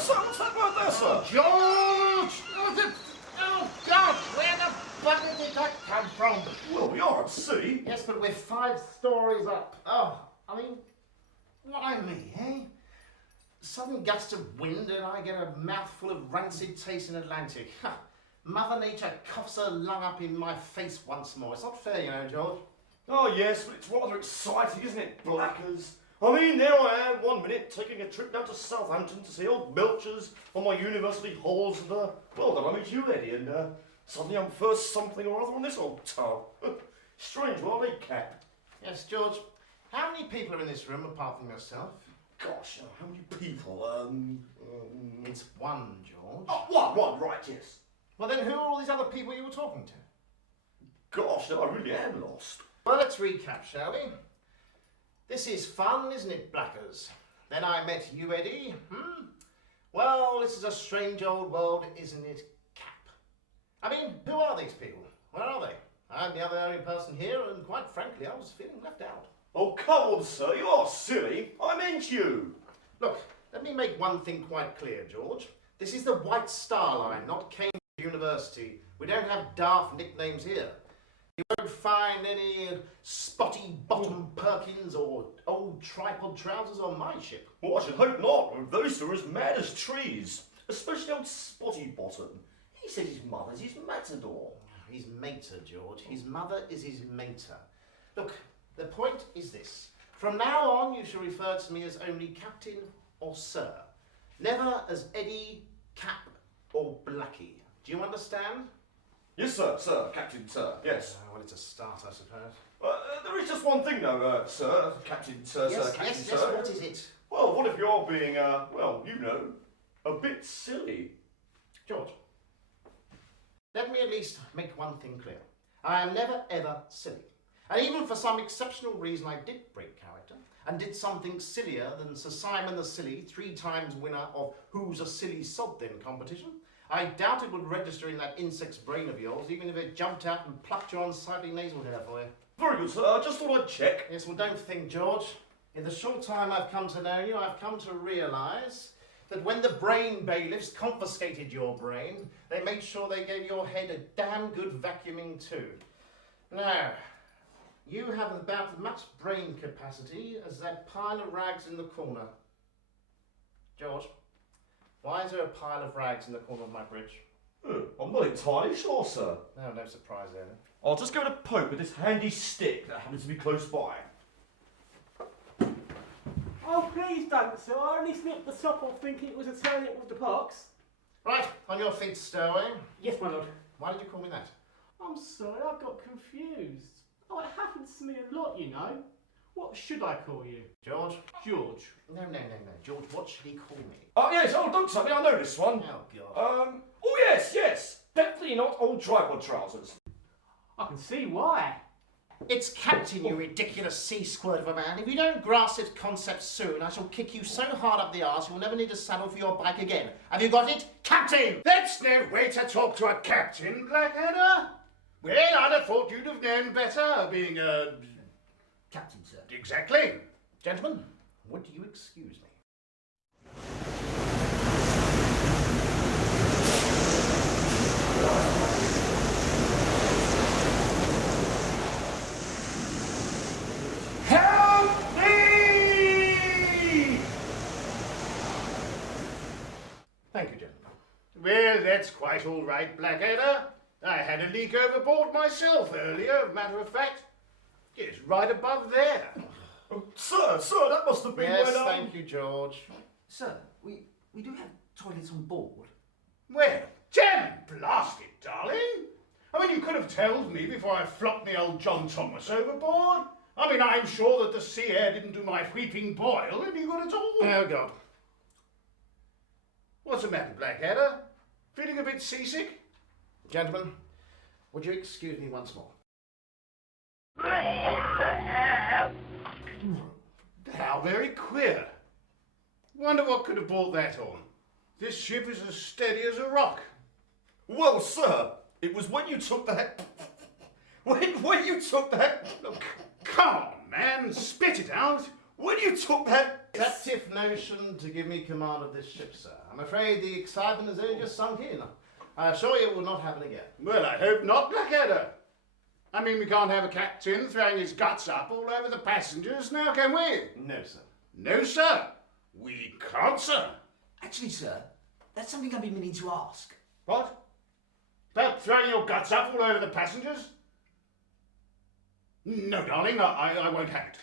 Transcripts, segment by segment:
sir, what's that word there, sir? George! Oh, God, where the bugger did that come from? Well, we are at sea. Yes, but we're 5 stories up. Oh, I mean, why me, eh? Sudden gust of wind and I get a mouthful of rancid taste in Atlantic. Mother Nature coughs her lung up in my face once more. It's not fair, you know, George. Oh, yes, but it's rather exciting, isn't it, Blackers? I mean, there I am, 1 minute, taking a trip down to Southampton to see old Melchett's on my university halls, and, well, then I meet you, Eddie, and, suddenly I'm first something or other on this old tub. Strange, well, they Cap? Yes, George. How many people are in this room apart from yourself? Gosh, how many people, It's 1, George. Oh, one, right, yes. Well, then who are all these other people you were talking to? Gosh, no, I really am lost. Well, let's recap, shall we? This is fun, isn't it, Blackers? Then I met you, Eddie. Well, this is a strange old world, isn't it, Cap? I mean, who are these people? Where are they? I'm the other only person here, and quite frankly, I was feeling left out. Oh, come on, sir, you are silly. I meant you. Look, let me make one thing quite clear, George. This is the White Star Line, not Cambridge University. We don't have daft nicknames here. You won't find any spotty bottom Perkins or old tripod trousers on my ship. Well, I should hope not. Those two are as mad as trees. Especially old Spotty Bottom. He said his mother's his matador. His mater, George. His mother is his mater. Look, the point is this. From now on, you shall refer to me as only Captain or Sir. Never as Eddie, Cap or Blackie. Do you understand? Yes, sir, Captain, sir, yes. Well, it's a start, I suppose. There is just one thing, though, sir, Captain, sir, Yes, sir, Captain, yes, sir. yes, what is it? Well, what if you're being, well, you know, a bit silly? George, let me at least make one thing clear. I am never, ever silly. And even for some exceptional reason, I did break character and did something sillier than Sir Simon the Silly, 3 times winner of Who's a Silly Sod Then competition. I doubt it would register in that insect's brain of yours, even if it jumped out and plucked your unsightly nasal hair for you. Very good, sir. I just thought I'd check. Yes, well, don't think, George. In the short time I've come to know you, I've come to realise that when the brain bailiffs confiscated your brain, they made sure they gave your head a damn good vacuuming too. Now, you have about as much brain capacity as that pile of rags in the corner. George, why is there a pile of rags in the corner of my bridge? I'm not entirely sure, sir. No surprise there. I'll just go to poke with this handy stick that happens to be close by. Oh, please don't, sir. I only snipped the top off thinking it was a turnip with the pox. Right, on your feet, stowaway. Yes, my lord. Why did you call me that? I'm sorry, I got confused. Oh, it happens to me a lot, you know. What should I call you? George? George. No. George, what should he call me? Oh, yes, don't tell me, I know this one. Oh, God. Oh, yes. Definitely not old tripod trousers. I can see why. It's Captain, you ridiculous sea squirt of a man. If you don't grasp its concept soon, I shall kick you so hard up the arse you'll never need a saddle for your bike again. Have you got it? Captain! That's no way to talk to a captain, Blackadder. Well, I'd have thought you'd have known better, being a... Captain, sir. Exactly. Gentlemen, would you excuse me? Help me! Thank you, gentlemen. Well, that's quite all right, Blackadder. I had a leak overboard myself earlier, matter of fact. It's right above there. Oh, sir, that must have been Yes, when, thank you, George. Sir, we do have toilets on board. Well, damn blast it, darling. I mean, you could have told me before I flopped the old John Thomas overboard. I mean, I'm sure that the sea air didn't do my weeping boil any good at all. Oh, God. What's the matter, Blackadder? Feeling a bit seasick? Gentlemen, would you excuse me once more? How very queer. Wonder what could have brought that on. This ship is as steady as a rock. Well, sir, it was when you took that... when you took that... Look, come on, man, spit it out. When you took that Active notion to give me command of this ship, sir. I'm afraid the excitement has only just sunk in. I assure you it will not happen again. Well, I hope not, Blackadder. I mean, we can't have a captain throwing his guts up all over the passengers now, can we? No, sir. No, sir. We can't, sir. Actually, sir, that's something I've been meaning to ask. What? About throwing your guts up all over the passengers? No, darling, I won't have it.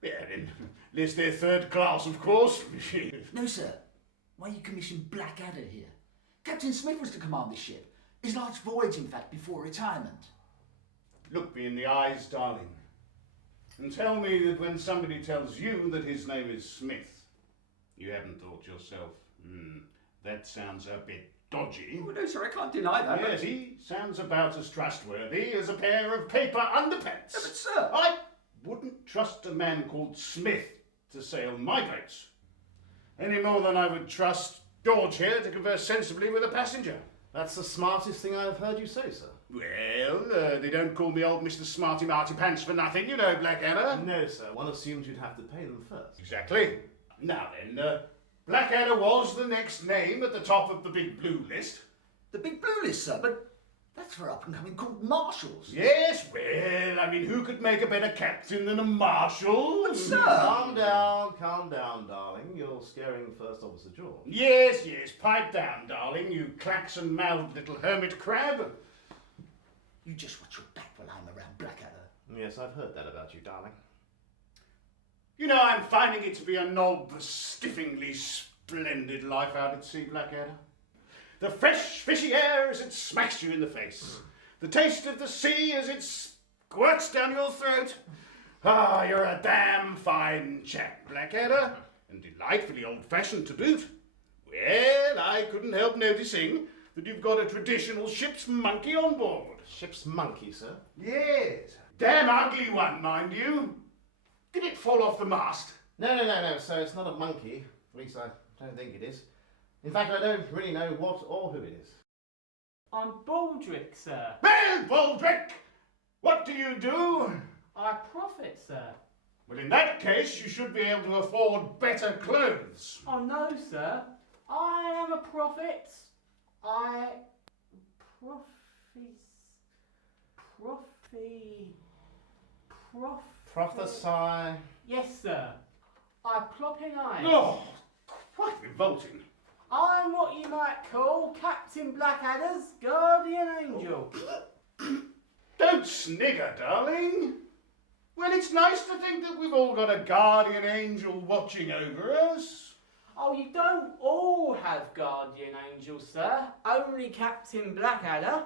Yeah, unless they're third class, of course. No, sir. Why you commissioned Blackadder here? Captain Smith was to command the ship. His last voyage, in fact, before retirement. Look me in the eyes, darling, and tell me that when somebody tells you that his name is Smith, you haven't thought to yourself, that sounds a bit dodgy. Oh, no, sir, I can't deny that. Yes, he sounds about as trustworthy as a pair of paper underpants. But, sir... I wouldn't trust a man called Smith to sail my boats, any more than I would trust George here to converse sensibly with a passenger. That's the smartest thing I've heard you say, sir. Well, they don't call me old Mr. Smarty Marty Pants for nothing, you know, Blackadder. No, sir. One assumes you'd have to pay them first. Exactly. Now then, Blackadder was the next name at the top of the big blue list. The big blue list, sir, but that's for up-and-coming court marshals. Yes, well, I mean, who could make a better captain than a marshal? But, sir... Calm down, darling. You're scaring First Officer George. Yes, pipe down, darling, you klaxon-mouthed little hermit crab. You just watch your back while I'm around, Blackadder. Yes, I've heard that about you, darling. You know, I'm finding it to be a knob-stiffingly splendid life out at sea, Blackadder. The fresh, fishy air as it smacks you in the face. The taste of the sea as it squirts down your throat. Ah, you're a damn fine chap, Blackadder, and delightfully old-fashioned to boot. Well, I couldn't help noticing that you've got a traditional ship's monkey on board. Ship's monkey, sir? Yes. Damn ugly one, mind you. Did it fall off the mast? No, sir. It's not a monkey. At least I don't think it is. In fact, I don't really know what or who it is. I'm Baldrick, sir. Well, Baldrick, what do you do? I profit, sir. Well, in that case, you should be able to afford better clothes. Oh, no, sir. I am a prophet. Prophesy. Yes, sir. I plopping eyes. Oh, quite revolting. I'm what you might call Captain Blackadder's guardian angel. Don't snigger, darling. Well, it's nice to think that we've all got a guardian angel watching over us. Oh, you don't all have guardian angels, sir. Only Captain Blackadder.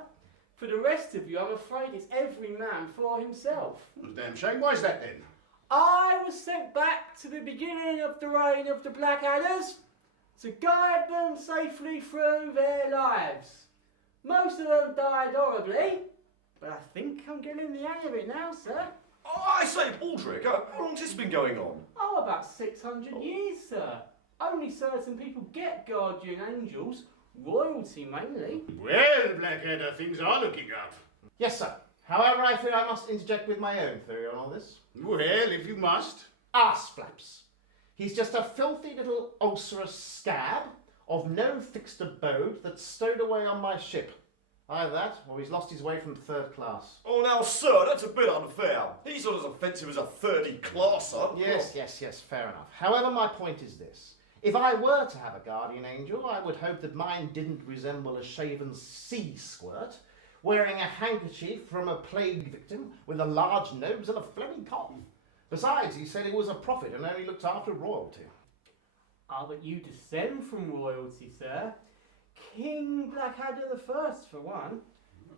For the rest of you, I'm afraid it's every man for himself. That's a damn shame. Why's that then? I was sent back to the beginning of the reign of the Blackadders to guide them safely through their lives. Most of them died horribly, but I think I'm getting the hang of it now, sir. Oh, I say, Baldrick, how long's this been going on? Oh, about 600 years, sir. Only certain people get guardian angels, royalty mainly. Well, Blackadder, things are looking up. Yes, sir. However, I fear I must interject with my own theory on all this. Well, if you must. Arse flaps. He's just a filthy little ulcerous scab of no fixed abode that's stowed away on my ship. Either that, or he's lost his way from third class. Oh, now, sir, that's a bit unfair. He's not as offensive as a 30-classer. Yes, fair enough. However, my point is this. If I were to have a guardian angel, I would hope that mine didn't resemble a shaven sea squirt, wearing a handkerchief from a plague victim with a large nose and a phlegmy cough. Besides, he said he was a prophet and only looked after royalty. Ah, but you descend from royalty, sir. King Blackadder the First, for one.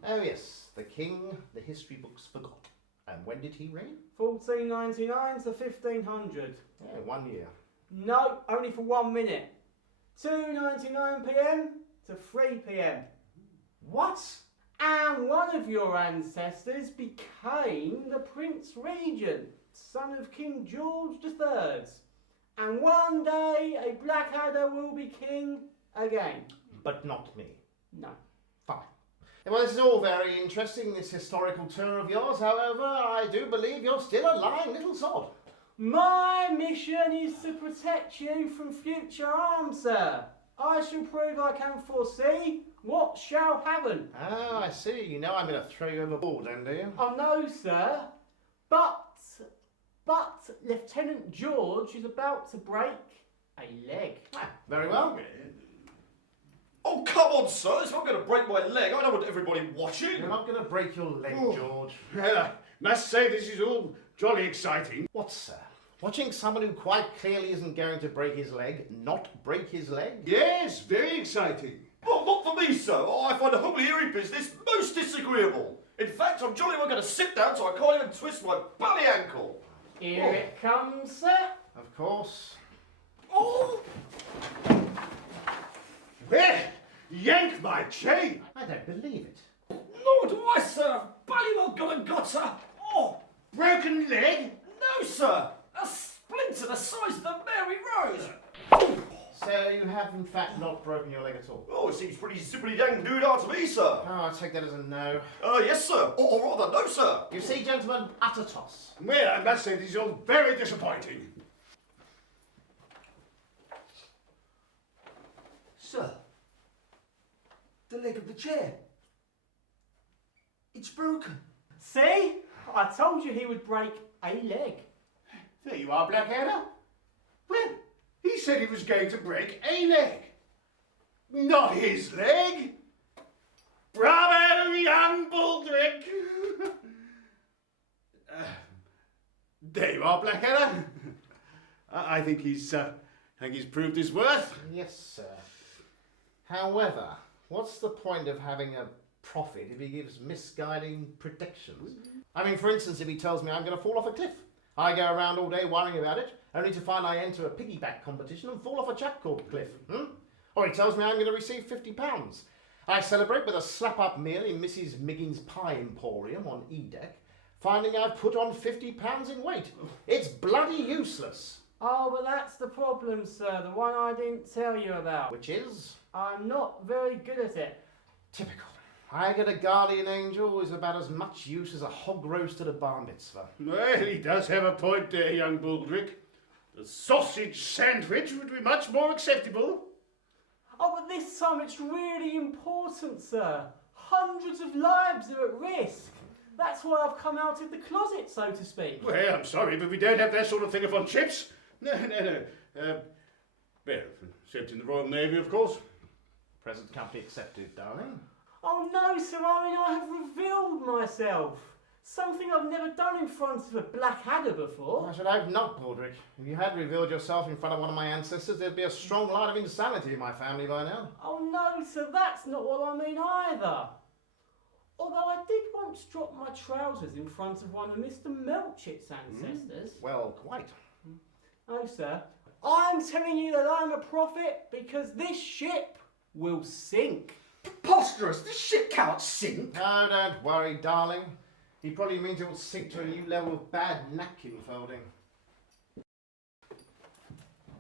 Oh yes, the king the history books forgot. And when did he reign? 1499 to 1500. Yeah, 1 year. No, only for 1 minute. 2:99 p.m. to 3 p.m. What? And one of your ancestors became the Prince Regent, son of King George III. And one day a Blackadder will be king again. But not me. No. Fine. Well, this is all very interesting, this historical tour of yours. However, I do believe you're still a lying little sod. My mission is to protect you from future harm, sir. I shall prove I can foresee what shall happen. Oh, I see. You know I'm going to throw you overboard, then, do you? Oh no, sir. But Lieutenant George is about to break a leg. Ah, very well. Oh, come on, sir. It's not going to break my leg. I don't want everybody watching. You're not going to break your leg, Oh. George. Well, I must say this is all jolly exciting. What, sir? Watching someone who quite clearly isn't going to break his leg not break his leg? Yes, very exciting. Well, not for me, sir. Oh, I find the homely eerie business most disagreeable. In fact, I'm jolly well going to sit down so I can't even twist my bloody ankle. Here it comes, sir. Of course. Oh! Well, yank my chain. I don't believe it. Nor do I, sir. Bloody well got a gutter. Oh! Broken leg? No, sir. A splinter the size of the Mary Rose. So you have in fact not broken your leg at all? Oh, it seems pretty dang doodah to me, sir. Oh, I take that as a no. Yes, sir. Or rather, no, sir. You see, gentlemen, utter toss. Well, I must say this is all very disappointing. Sir, the leg of the chair. It's broken. See? I told you he would break a leg. There you are, Blackadder. Well, he said he was going to break a leg. Not his leg. Bravo, young Baldrick. There you are, Blackadder. I think he's proved his worth. Yes, sir. However, what's the point of having a prophet if he gives misguiding predictions? I mean, for instance, if he tells me I'm going to fall off a cliff, I go around all day worrying about it, only to find I enter a piggyback competition and fall off a chalkboard cliff. Or he tells me I'm going to receive £50. I celebrate with a slap-up meal in Mrs. Miggin's Pie Emporium on E-Deck, finding I've put on £50 in weight. It's bloody useless. Oh, but that's the problem, sir. The one I didn't tell you about. Which is I'm not very good at it. typical. I get a guardian angel who is about as much use as a hog roast at a bar mitzvah. Well, he does have a point there, young Baldrick. The sausage sandwich would be much more acceptable. Oh, but this time it's really important, sir. Hundreds of lives are at risk. That's why I've come out of the closet, so to speak. Well, I'm sorry, but we don't have that sort of thing upon ships. No. Well, except in the Royal Navy, of course. Present company accepted, darling. Oh no, sir, I have revealed myself. Something I've never done in front of a Blackadder before. I should hope not, Baldrick. If you had revealed yourself in front of one of my ancestors, there'd be a strong line of insanity in my family by now. Oh no, sir, that's not what I mean either. Although I did once drop my trousers in front of one of Mr. Melchett's ancestors. Well, quite. Oh, sir, I'm telling you that I'm a prophet because this ship will sink. Preposterous! This ship can't sink. No, don't worry, darling. He probably means it will sink to a new level of bad napkin folding.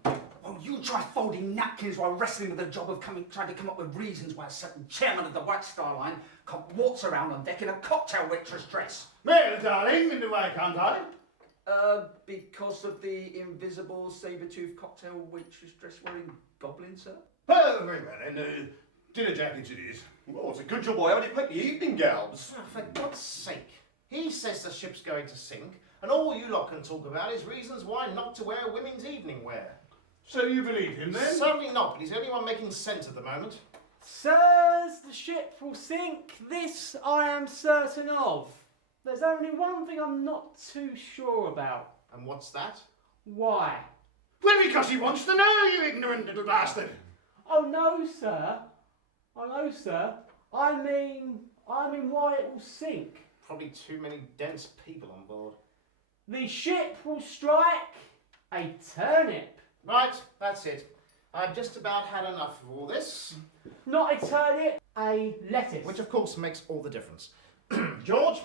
Oh, you try folding napkins while wrestling with the job of trying to come up with reasons why a certain chairman of the White Star Line can't waltz around on deck in a cocktail waitress dress. Well, darling, and why can't I? Because of the invisible saber-tooth cocktail waitress dress wearing goblin, sir? Oh, very well, then. Dinner jackets it is. Well, it's a good job I only picked the evening gowns. Oh, for God's sake. He says the ship's going to sink, and all you lot can talk about is reasons why not to wear women's evening wear. So you believe him, then? Certainly not, but he's the only one making sense at the moment. Sirs, the ship will sink. This I am certain of. There's only one thing I'm not too sure about. And what's that? Why? Well, because he wants to know, you ignorant little bastard. Oh no, sir. Oh no, sir. I mean why it will sink. Probably too many dense people on board. The ship will strike a turnip. Right, that's it. I've just about had enough of all this. Not a turnip, a lettuce. Which of course makes all the difference. George,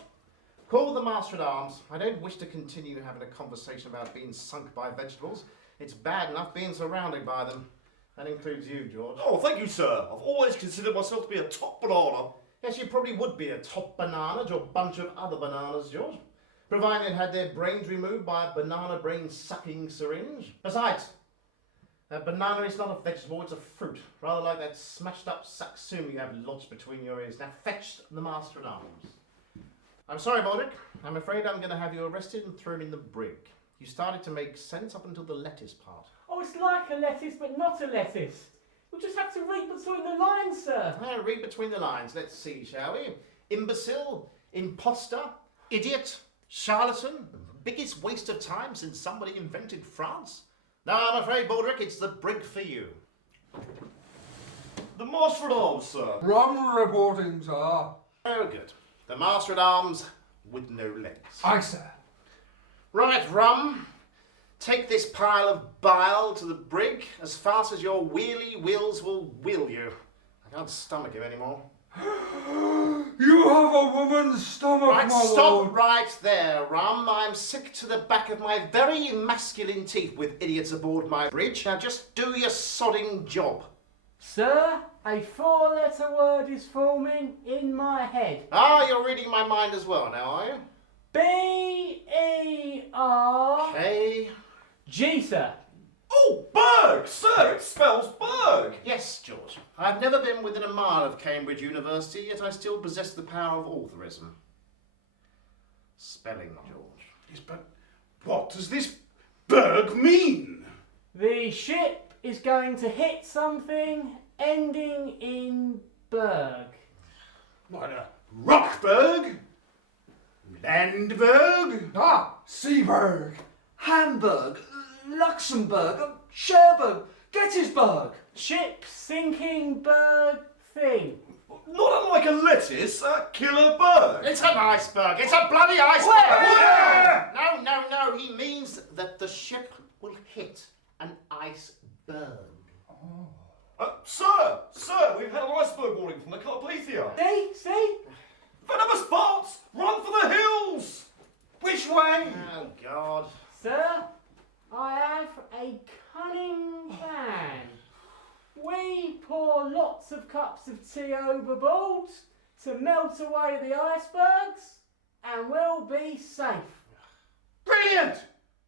call the master at arms. I don't wish to continue having a conversation about being sunk by vegetables. It's bad enough being surrounded by them. That includes you, George. Oh, thank you, sir. I've always considered myself to be a top banana. Yes, you probably would be a top banana to a bunch of other bananas, George. providing they'd had their brains removed by a banana brain sucking syringe. Besides, a banana is not a vegetable, it's a fruit, rather like that smashed up satsuma you have lodged between your ears. Now fetch the Master at Arms. I'm sorry, Baldrick. I'm afraid I'm going to have you arrested and thrown in the brig. You started to make sense up until the lettuce part. Oh, it's like a lettuce, but not a lettuce. We'll just have to read between the lines, sir. Read between the lines. Let's see, shall we? Imbecile, imposter, idiot, charlatan, biggest waste of time since somebody invented France. No, I'm afraid, Baldrick, it's the brig for you. The Master at Arms, sir. Rum reporting, sir. Very good. The Master at Arms with no legs. Aye, sir. Right, Rum. Take this pile of bile to the brig as fast as your wheelie wheels will wheel you. I can't stomach you anymore. You have a woman's stomach, Right, my stop lord. right there, Rum. I'm sick to the back of my very masculine teeth with idiots aboard my bridge. Now just do your sodding job. Sir, a 4-letter word is forming in my head. Ah, you're reading my mind as well now, are you? B-E-R... Okay. G, sir. Oh, Berg, sir, it spells Berg. Yes, George. I've never been within a mile of Cambridge University, yet I still possess the power of authorism. Spelling, George. Yes, but what does this berg mean? The ship is going to hit something ending in berg. What, a Rockberg? Landberg? Ah, Seaberg. Hamburg, Luxembourg, Cherbourg, Gettysburg. Ship sinking berg thing. Not unlike a lettuce, a killer bird. It's an iceberg. It's a bloody iceberg. Where? No. He means that the ship will hit an iceberg. Sir, we've had an iceberg warning from the Carpathia. See? Venomous parts, run for the hills. Which way? Oh, God. Sir, I have a cunning plan. We pour lots of cups of tea overboard to melt away the icebergs, and we'll be safe. Brilliant!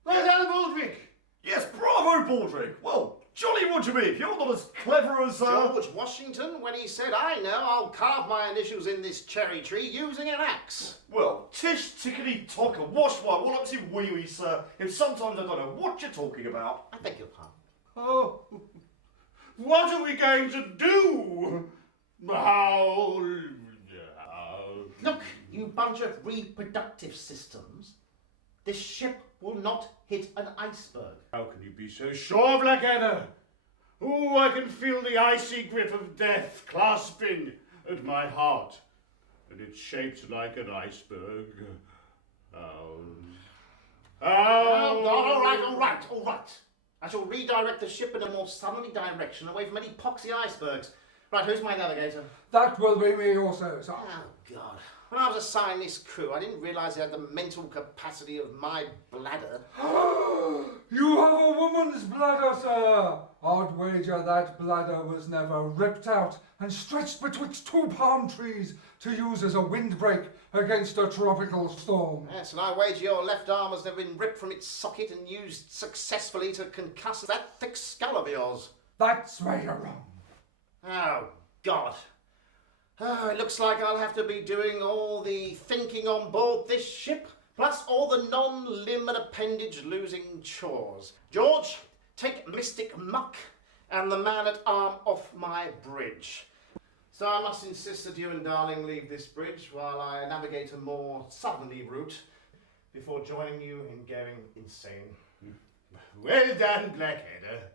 Well done, Baldrick. Yes, bravo, Baldrick. Well, jolly would you be if you're not as clever as... George Washington, when he said, I know, I'll carve my initials in this cherry tree using an axe. Well, tish, tickety, tocker, wash my wallopsy wee wee, sir. If sometimes I don't know what you're talking about. I beg your pardon. Oh, what are we going to do? How... Look, you bunch of reproductive systems. This ship will not hit an iceberg. How can you be so sure, Blackadder? Oh, I can feel the icy grip of death clasping at my heart, and it's shaped like an iceberg. All right. I shall redirect the ship in a more southerly direction, away from any poxy icebergs. Right, who's my navigator? That will be me also, sir. Oh, God. When I was assigned this crew, I didn't realise it had the mental capacity of my bladder. You have a woman's bladder, sir. I'd wager that bladder was never ripped out and stretched betwixt two palm trees to use as a windbreak against a tropical storm. Yes, and I wager your left arm has never been ripped from its socket and used successfully to concuss that thick skull of yours. That's where you're wrong. Oh, God. Oh, it looks like I'll have to be doing all the thinking on board this ship, plus all the non-limb and appendage losing chores. George, take Mystic Muck and the man-at-arm off my bridge. So I must insist that you and Darling leave this bridge while I navigate a more southerly route before joining you in going insane. Well done, Blackadder.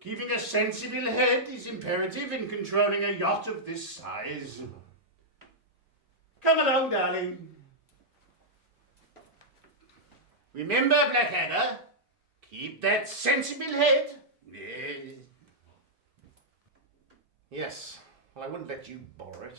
Keeping a sensible head is imperative in controlling a yacht of this size. Come along, darling. Remember, Blackadder, keep that sensible head. Yes, well, I wouldn't let you borrow it.